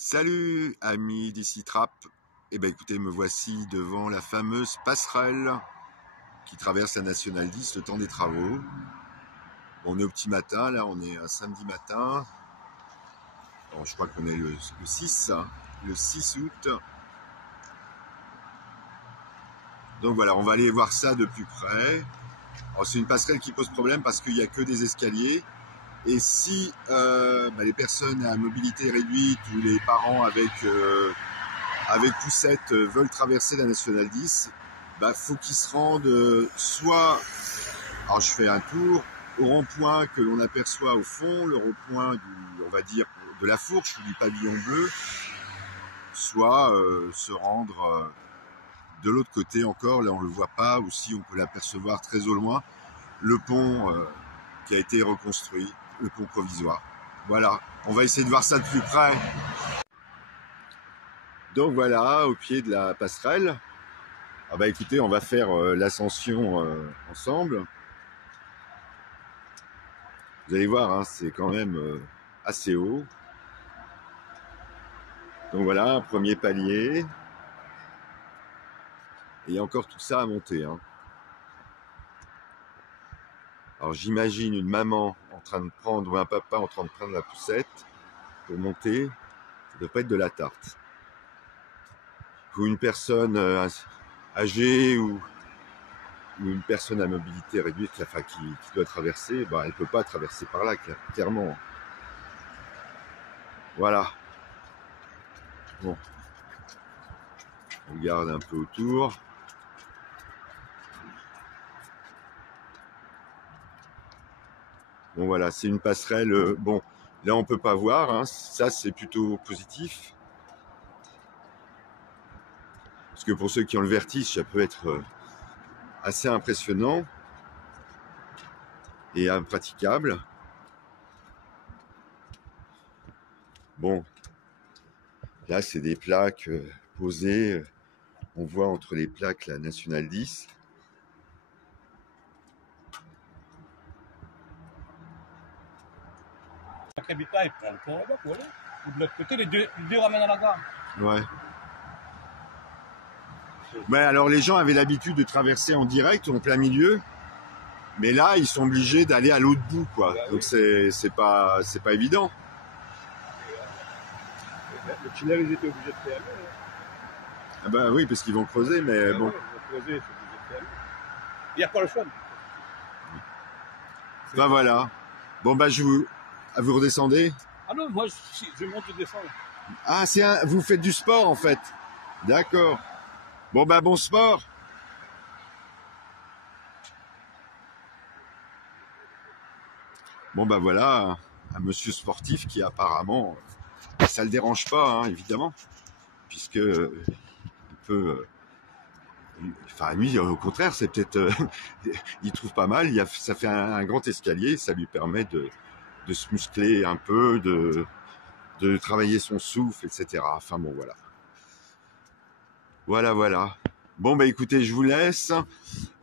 Salut amis d'ici Trap. Eh ben écoutez, me voici devant la fameuse passerelle qui traverse la Nationale 10 le temps des travaux. Bon, on est au petit matin, là on est un samedi matin. Bon, je crois qu'on est le 6, le 6 août. Donc voilà, on va aller voir ça de plus près. Alors c'est une passerelle qui pose problème parce qu'il n'y a que des escaliers. Et si les personnes à mobilité réduite ou les parents avec poussette veulent traverser la Nationale 10, faut qu'ils se rendent soit, alors je fais un tour, au rond-point que l'on aperçoit au fond, le rond-point on va dire, de la Fourche ou du pavillon bleu, soit se rendre de l'autre côté encore, là on le voit pas, ou si on peut l'apercevoir très au loin, le pont qui a été reconstruit, le pont provisoire. Voilà, on va essayer de voir ça de plus près. Donc voilà, au pied de la passerelle. Ah bah écoutez, on va faire l'ascension ensemble. Vous allez voir, hein, c'est quand même assez haut. Donc voilà, un premier palier. Et il y a encore tout ça à monter, hein. Alors j'imagine une maman en train de prendre, ou un papa en train de prendre la poussette pour monter. Ça ne doit pas être de la tarte. Ou une personne âgée ou une personne à mobilité réduite qui doit traverser, elle ne peut pas traverser par là, clairement. Voilà. Bon. On regarde un peu autour. Bon voilà, c'est une passerelle. Bon, là on peut pas voir, hein, ça c'est plutôt positif. Parce que pour ceux qui ont le vertige, ça peut être assez impressionnant et impraticable. Bon, là c'est des plaques posées. On voit entre les plaques la Nationale 10. Habitat, il prend le pont là-bas, voilà. Ou de l'autre côté, les deux ramènent à la gare. Ouais. Mais alors les gens avaient l'habitude de traverser en direct, en plein milieu. Mais là, ils sont obligés d'aller à l'autre bout, quoi. Bah, donc oui. c'est pas évident. Le tunnel, ils étaient obligés de fermer. Ah bah oui, parce qu'ils vont creuser, mais bon. Oui, ils vont creuser, ils sont obligés de fermer. Il n'y a pas le choix. Ben voilà. Bon vous redescendez. Ah non, moi je monte et descends. Ah, vous faites du sport en fait. D'accord. Bon bon sport. Bon voilà, un monsieur sportif qui apparemment, ça le dérange pas, hein, évidemment, puisque il peut. Enfin lui, au contraire, c'est peut-être, il trouve pas mal. Ça fait un grand escalier, ça lui permet de se muscler un peu, de travailler son souffle, etc. Enfin bon, voilà. Voilà. Bon, écoutez, je vous laisse.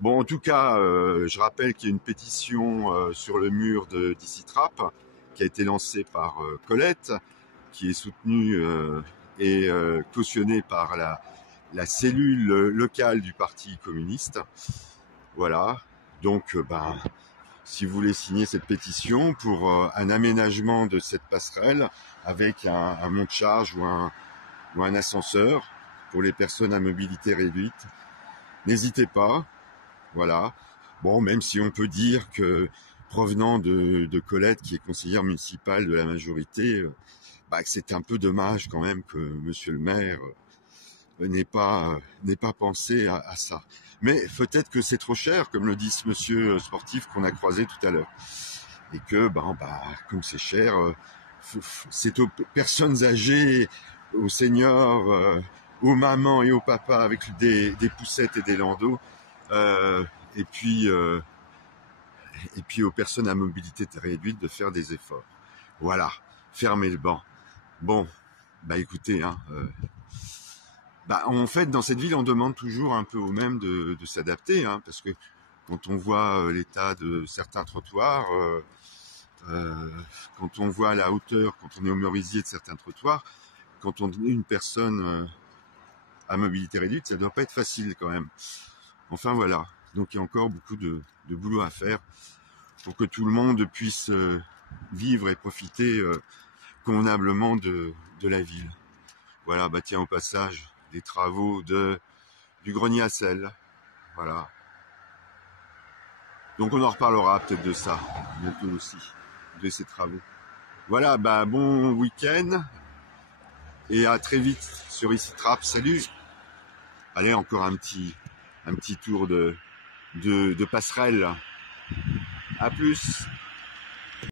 Bon, en tout cas, je rappelle qu'il y a une pétition sur le mur d'ici Trap qui a été lancée par Colette, qui est soutenue et cautionnée par la cellule locale du Parti communiste. Voilà. Donc, si vous voulez signer cette pétition pour un aménagement de cette passerelle avec un monte-charge ou un ascenseur pour les personnes à mobilité réduite, n'hésitez pas. Voilà. Bon, même si on peut dire que provenant de Colette, qui est conseillère municipale de la majorité, que c'est un peu dommage quand même que monsieur le maire n'ait pas pensé à ça. Mais peut-être que c'est trop cher, comme le dit ce monsieur sportif qu'on a croisé tout à l'heure. Et que, comme c'est cher, c'est aux personnes âgées, aux seniors, aux mamans et aux papas avec des poussettes et des landaux, et puis aux personnes à mobilité réduite de faire des efforts. Voilà, fermez le banc. Bon, écoutez, hein, en fait, dans cette ville, on demande toujours un peu aux mêmes de s'adapter, hein, parce que quand on voit l'état de certains trottoirs, quand on voit la hauteur, quand on est au merisier de certains trottoirs, quand on est une personne à mobilité réduite, ça doit pas être facile quand même. Enfin voilà, donc il y a encore beaucoup de boulot à faire pour que tout le monde puisse vivre et profiter convenablement de la ville. Voilà, bah tiens, au passage, des travaux du grenier à sel. Voilà. Donc on en reparlera peut-être de ça, bientôt aussi, de ces travaux. Voilà, bah bon week-end, et à très vite sur EasyTrap. Salut! Allez, encore un petit tour de passerelle. À plus!